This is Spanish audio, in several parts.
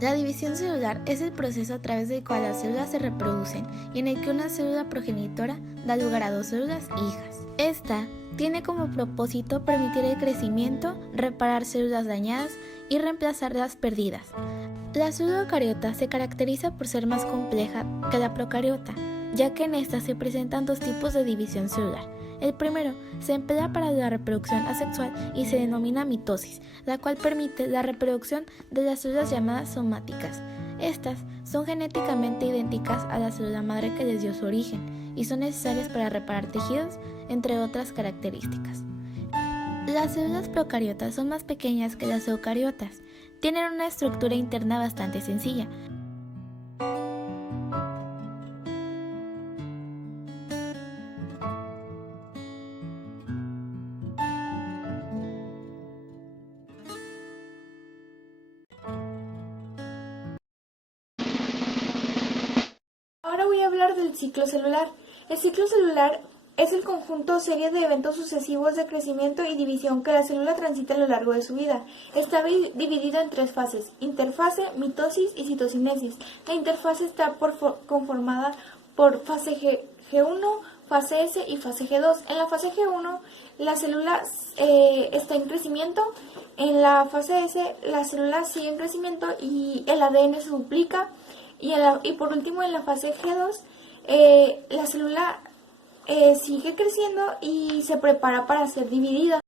La división celular es el proceso a través del cual las células se reproducen y en el que una célula progenitora da lugar a dos células hijas. Esta tiene como propósito permitir el crecimiento, reparar células dañadas y reemplazar las perdidas. La célula eucariota se caracteriza por ser más compleja que la procariota, ya que en esta se presentan dos tipos de división celular. El primero se emplea para la reproducción asexual y se denomina mitosis, la cual permite la reproducción de las células llamadas somáticas. Estas son genéticamente idénticas a la célula madre que les dio su origen y son necesarias para reparar tejidos, entre otras características. Las células procariotas son más pequeñas que las eucariotas. Tienen una estructura interna bastante sencilla. Ahora voy a hablar del ciclo celular. El ciclo celular es el conjunto o serie de eventos sucesivos de crecimiento y división que la célula transita a lo largo de su vida. Está dividido en tres fases: interfase, mitosis y citocinesis. La interfase está conformada por fase G1, fase S y fase G2. En la fase G1 la célula está en crecimiento. En la fase S la célula sigue en crecimiento y el ADN se duplica. Y por último, en la fase G2, la célula sigue creciendo y se prepara para ser dividida.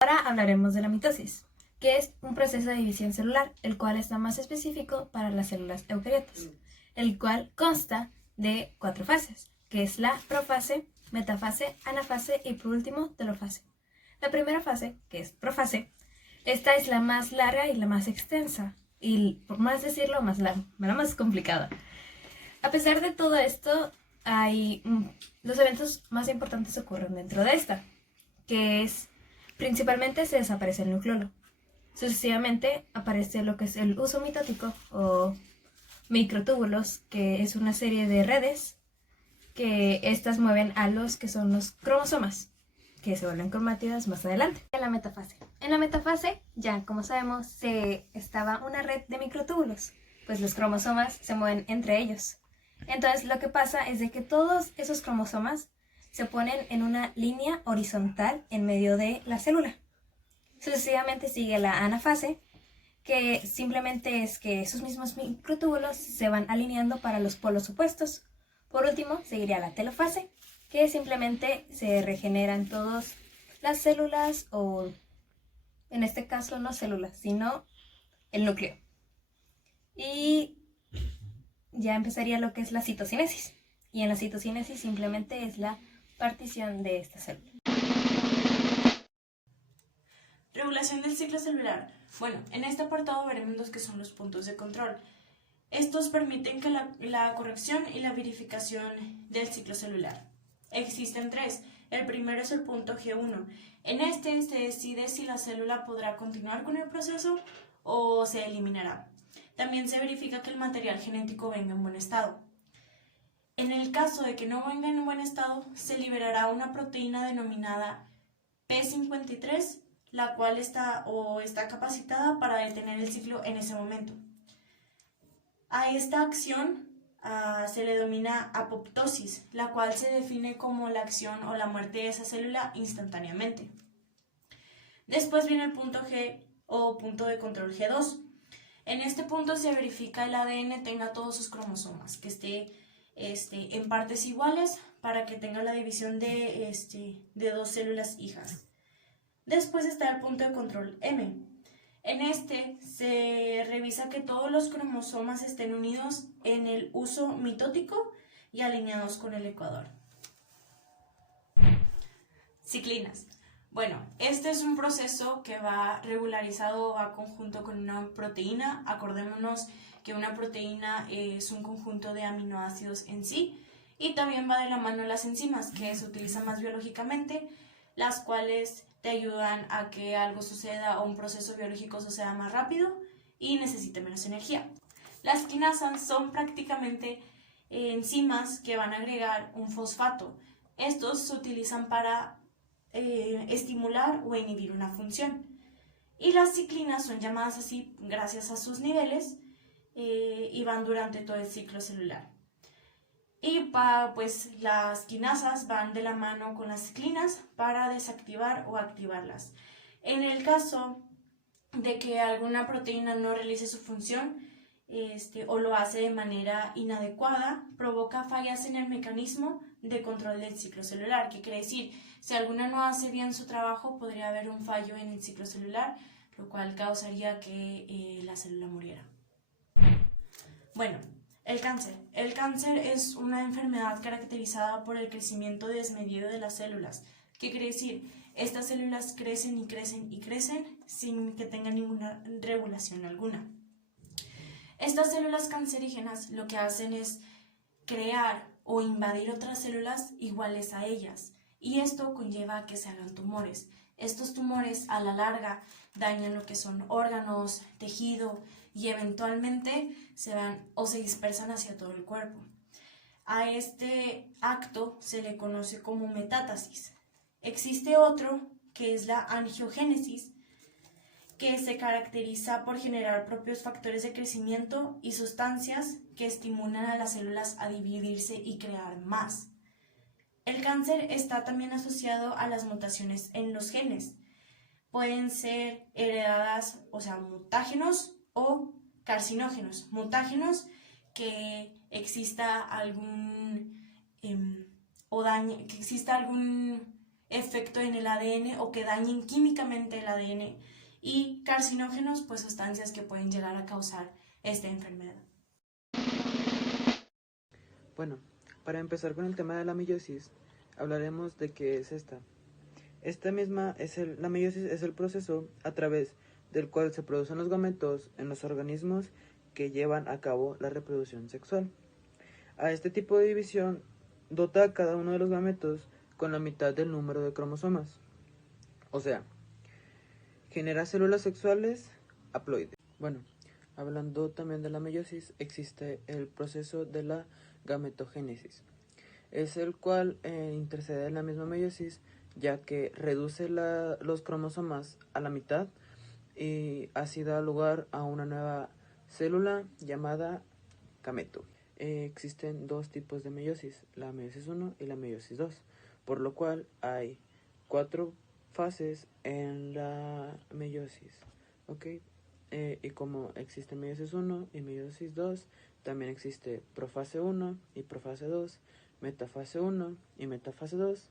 Ahora hablaremos de la mitosis, que es un proceso de división celular, el cual está más específico para las células eucariotas, el cual consta de 4 fases, que es la profase, metafase, anafase y por último telofase. La primera fase, que es profase, esta es la más larga y la más extensa, y por más decirlo, la más complicada. A pesar de todo esto, los eventos más importantes ocurren dentro de esta, que es principalmente se desaparece el nucleolo. Sucesivamente aparece lo que es el uso mitótico o microtúbulos, que es una serie de redes que estas mueven a los que son los cromosomas, que se vuelven cromátidas más adelante. En la metafase. En la metafase, ya como sabemos, estaba una red de microtúbulos, pues los cromosomas se mueven entre ellos. Entonces lo que pasa es de que todos esos cromosomas se ponen en una línea horizontal en medio de la célula. Sucesivamente sigue la anafase, que simplemente es que esos mismos microtúbulos se van alineando para los polos opuestos. Por último, seguiría la telofase, que simplemente se regeneran todas las células, o en este caso no células, sino el núcleo. Y ya empezaría lo que es la citocinesis. Y en la citocinesis simplemente es la partición de esta célula. Regulación del ciclo celular. Bueno, en este apartado veremos los que son los puntos de control. Estos permiten que la corrección y la verificación del ciclo celular. Existen 3. El primero es el punto G1. En este se decide si la célula podrá continuar con el proceso o se eliminará. También se verifica que el material genético venga en buen estado. En el caso de que no venga en buen estado, se liberará una proteína denominada P53, la cual está capacitada para detener el ciclo en ese momento. A esta acción se le denomina apoptosis, la cual se define como la acción o la muerte de esa célula instantáneamente. Después viene el punto G o punto de control G2. En este punto se verifica el ADN tenga todos sus cromosomas, que esté en partes iguales para que tenga la división de 2 células hijas. Después está el punto de control M. En este se revisa que todos los cromosomas estén unidos en el uso mitótico y alineados con el ecuador. Ciclinas. Bueno, este es un proceso que va regularizado, va conjunto con una proteína. Acordémonos que una proteína es un conjunto de aminoácidos en sí, y también va de la mano las enzimas, que se utilizan más biológicamente, las cuales te ayudan a que algo suceda o un proceso biológico suceda más rápido y necesite menos energía. Las quinasas son prácticamente enzimas que van a agregar un fosfato. Estos se utilizan para estimular o inhibir una función. Y las ciclinas son llamadas así gracias a sus niveles y van durante todo el ciclo celular. Y pues las quinasas van de la mano con las ciclinas para desactivar o activarlas. En el caso de que alguna proteína no realice su función o lo hace de manera inadecuada, provoca fallas en el mecanismo de control del ciclo celular. ¿Qué quiere decir? Si alguna no hace bien su trabajo, podría haber un fallo en el ciclo celular, lo cual causaría que la célula muriera. Bueno, el cáncer. El cáncer es una enfermedad caracterizada por el crecimiento desmedido de las células. ¿Qué quiere decir? Estas células crecen y crecen y crecen sin que tengan ninguna regulación alguna. Estas células cancerígenas lo que hacen es crear o invadir otras células iguales a ellas, y esto conlleva a que se hagan tumores. Estos tumores a la larga dañan lo que son órganos, tejido, y eventualmente se van o se dispersan hacia todo el cuerpo. A este acto se le conoce como metástasis. Existe otro que es la angiogénesis, que se caracteriza por generar propios factores de crecimiento y sustancias que estimulan a las células a dividirse y crear más. El cáncer está también asociado a las mutaciones en los genes. Pueden ser heredadas, o sea, mutágenos o carcinógenos. Mutágenos, que exista algún efecto en el ADN o que dañen químicamente el ADN, y carcinógenos, pues sustancias que pueden llegar a causar esta enfermedad. Bueno, para empezar con el tema de la meiosis, hablaremos de qué es esta. La meiosis es el proceso a través del cual se producen los gametos en los organismos que llevan a cabo la reproducción sexual. A este tipo de división dota a cada uno de los gametos con la mitad del número de cromosomas, o sea, genera células sexuales haploides. Bueno, hablando también de la meiosis, existe el proceso de la gametogénesis, es el cual intercede en la misma meiosis, ya que reduce los cromosomas a la mitad y así da lugar a una nueva célula llamada gameto. Existen dos tipos de meiosis, la meiosis 1 y la meiosis 2, por lo cual hay 4 fases en la meiosis, ¿ok? Y como existe meiosis 1 y meiosis 2, también existe profase 1 y profase 2, metafase 1 y metafase 2,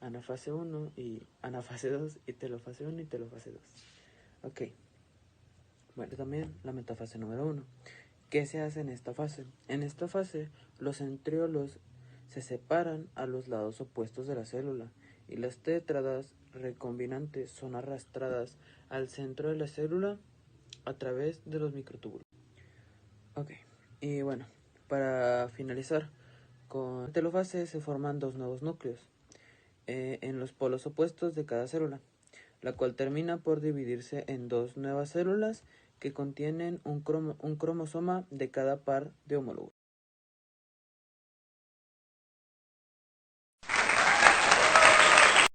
anafase 1 y anafase 2, y telofase 1 y telofase 2. Ok, bueno, también la metafase número 1. ¿Qué se hace en esta fase? En esta fase, los centriolos se separan a los lados opuestos de la célula y las tétradas recombinantes son arrastradas al centro de la célula a través de los microtúbulos. Ok, y bueno, para finalizar, con la telofase se forman dos nuevos núcleos en los polos opuestos de cada célula, la cual termina por dividirse en dos nuevas células que contienen un cromosoma de cada par de homólogos.